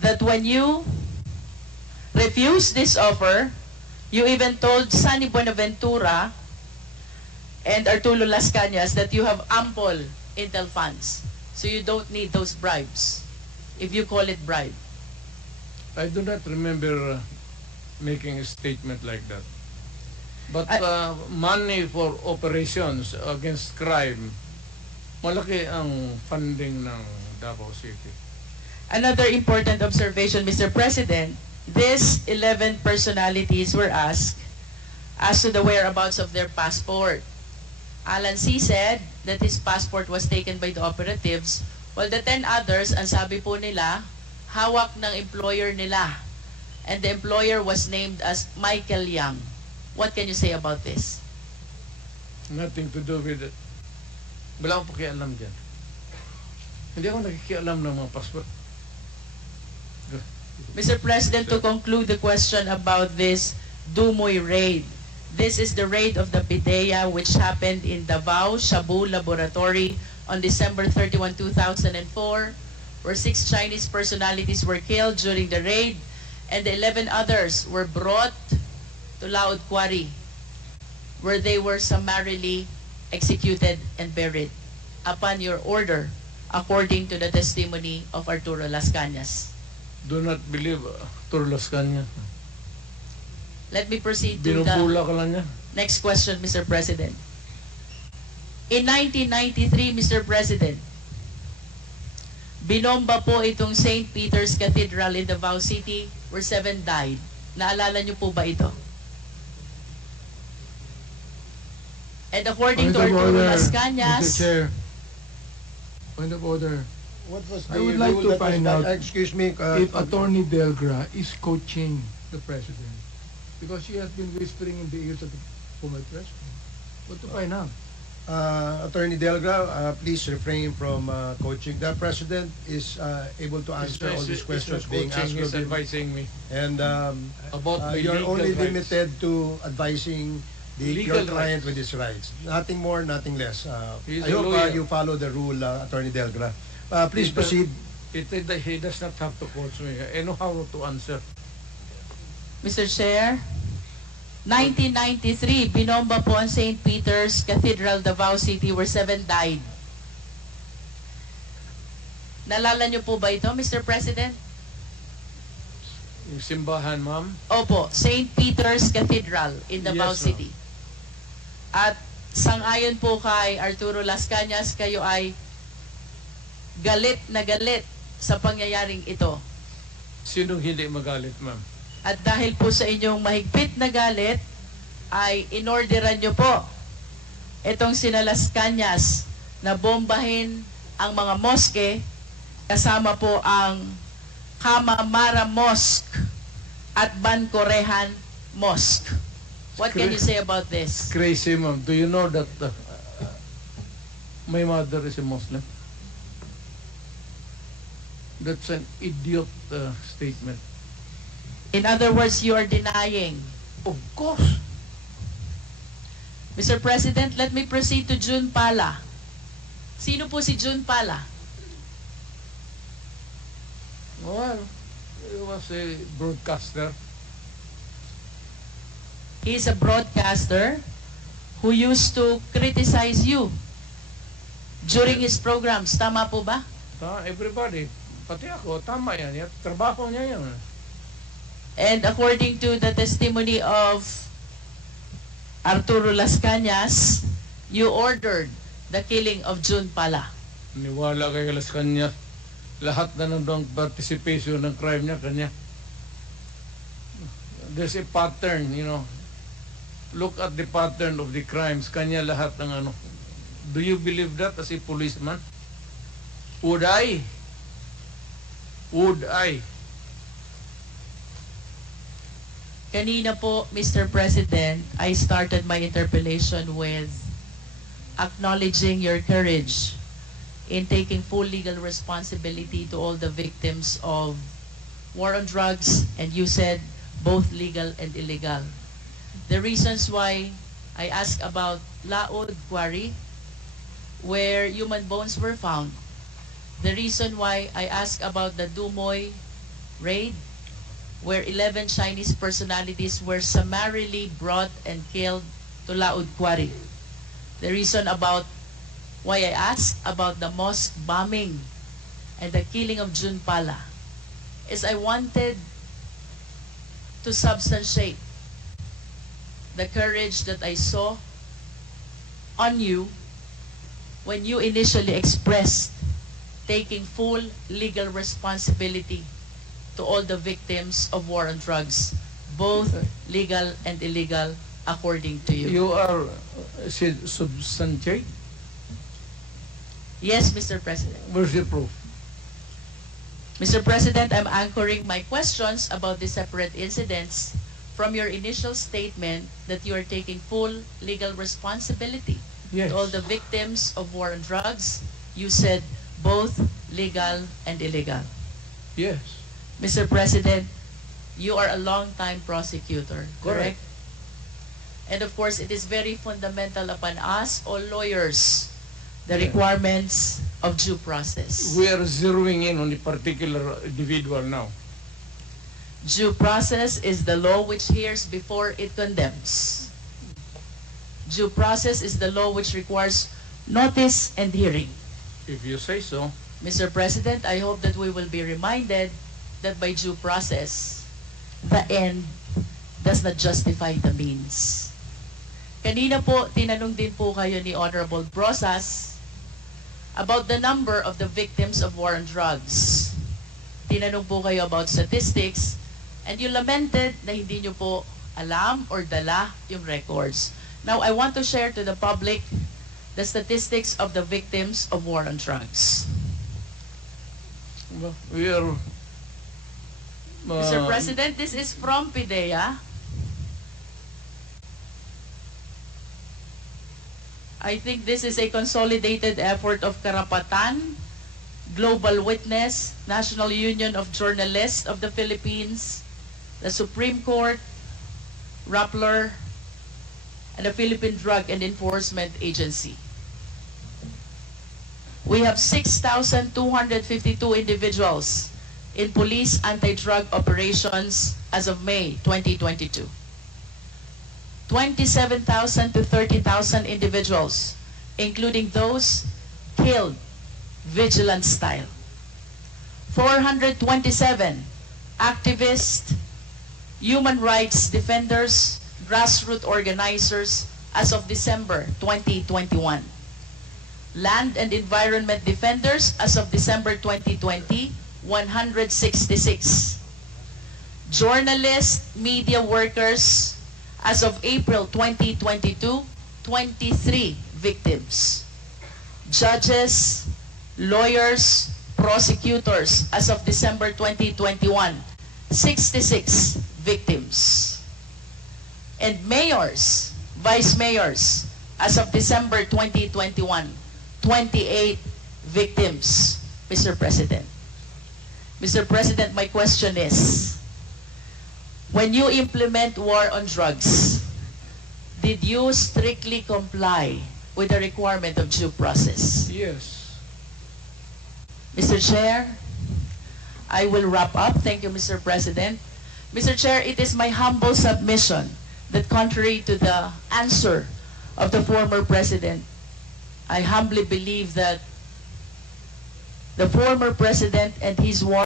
that when you refused this offer, you even told Sunny Buenaventura and Arturo Las Cañas that you have ample intel funds, so you don't need those bribes, if you call it bribe. I do not remember making a statement like that. But money for operations against crime, malaki ang funding ng Davao City. Another important observation, Mr. President, these 11 personalities were asked as to the whereabouts of their passport. Alan C. said that his passport was taken by the operatives, while the 10 others, ang sabi po nila, hawak ng employer nila. And the employer was named as Michael Yang. What can you say about this? Nothing to do with it. Wala akong pakialam dyan. Hindi ako nakikialam ng mga passport. Mr. President, to conclude the question about this Dumoy raid, this is the raid of the PIDEA which happened in Davao Shabu Laboratory on December 31, 2004, where 6 Chinese personalities were killed during the raid, and the 11 others were brought to Laod Quarry, where they were summarily executed and buried upon your order, according to the testimony of Arturo Las Cañas. Do not believe Arturo Las Cañas. Let me proceed to Binubula ka lang niya. next question, Mr. President. In 1993, Mr. President, binomba po itong St. Peter's Cathedral in Davao City where 7 died. Naalala niyo po ba ito? And according to Arturo Las Cañas, Mr. Chair, point of order. What was I the would like rule to that find was out excuse me, if Attorney Delgra is coaching the President, because she has been whispering in the ears of the former President. What to find out? Attorney Delgra, please refrain from coaching. The President is able to answer all these questions being asked He's of him. advising me. And About my you're legal only rights. limited to advising Legal your client rights. with his rights. Nothing more, nothing less. He's I a hope lawyer. you follow the rule, Attorney Delgra. Please He proceed. He does not have to coach me. I know how to answer. Mr. Chair, 1993, binomba po ang St. Peter's Cathedral, Davao City, where 7 died. Nalala niyo po ba ito, Mr. President? Yung simbahan, ma'am. Opo, St. Peter's Cathedral in Davao Yes, ma'am. City. At sangayon po kay Arturo Las Cañas, kayo ay galit na galit sa pangyayaring ito. Sinong hindi magalit, ma'am? At dahil po sa inyong mahigpit na galit, ay inorderan nyo po itong sina Las Cañas na bombahin ang mga moske, kasama po ang Kamamara Mosque at Bancorehan Mosque. What can you say about this? Crazy, ma'am. Do you know that my mother is a Muslim? That's an idiot statement. In other words, you are denying. Of course. Mr. President, let me proceed to June Pala. Sino po si June Pala? Well, he was a broadcaster. He is a broadcaster who used to criticize you during his programs. Tama po ba? Everybody. Pati ako, tama yan. Trabaho niya yan. And according to the testimony of Arturo Las Cañas, you ordered the killing of June Pala. Niwala kay Las Cañas. Lahat na nandang participation ng crime niya, kanya. There's a pattern, you know. Look at the pattern of the crimes. Kanya lahat ng ano. Do you believe that as a policeman? Would I? Would I? Kanina po, Mr. President, I started my interpellation with acknowledging your courage in taking full legal responsibility to all the victims of war on drugs, and you said both legal and illegal. The reasons why I asked about Laod Quarry, where human bones were found. The reason why I asked about the Dumoy raid where 11 Chinese personalities were summarily brought and killed to Laud Quarry. The reason about why I asked about the mosque bombing and the killing of Jun Pala is I wanted to substantiate the courage that I saw on you when you initially expressed taking full legal responsibility to all the victims of war on drugs, both legal and illegal, according to you. You are substantiate? Yes, Mr. President. Where's the proof? Mr. President, I'm anchoring my questions about the separate incidents from your initial statement that you are taking full legal responsibility Yes. to all the victims of war on drugs. You said both legal and illegal. Yes. Mr. President, you are a long-time prosecutor, correct? And of course, it is very fundamental upon us, all lawyers, the Yeah. requirements of due process. We are zeroing in on a particular individual now. Due process is the law which hears before it condemns. Due process is the law which requires notice and hearing. If you say so. Mr. President, I hope that we will be reminded that by due process, the end does not justify the means. Kanina po, tinanong din po kayo ni Honorable Brosas about the number of the victims of war on drugs. Tinanong po kayo about statistics, and you lamented na hindi nyo po alam or dala yung records. Now, I want to share to the public the statistics of the victims of war on drugs. Well, we are... Mr. President, this is from PIDEA. I think this is a consolidated effort of Karapatan, Global Witness, National Union of Journalists of the Philippines, the Supreme Court, Rappler, and the Philippine Drug and Enforcement Agency. We have 6,252 individuals in police anti-drug operations as of May 2022. 27,000 to 30,000 individuals, including those killed vigilant style. 427 activists, human rights defenders, grassroots organizers as of December 2021. Land and environment defenders as of December 2020, 166. Journalists, media workers, as of April 2022, 23 victims. Judges, lawyers, prosecutors, as of December 2021, 66 victims. And mayors, vice mayors, as of December 2021, 28 victims, Mr. President. Mr. President, my question is, when you implement war on drugs, did you strictly comply with the requirement of due process? Yes. Mr. Chair, I will wrap up. Thank you, Mr. President. Mr. Chair, it is my humble submission that contrary to the answer of the former President, I humbly believe that the former President and his war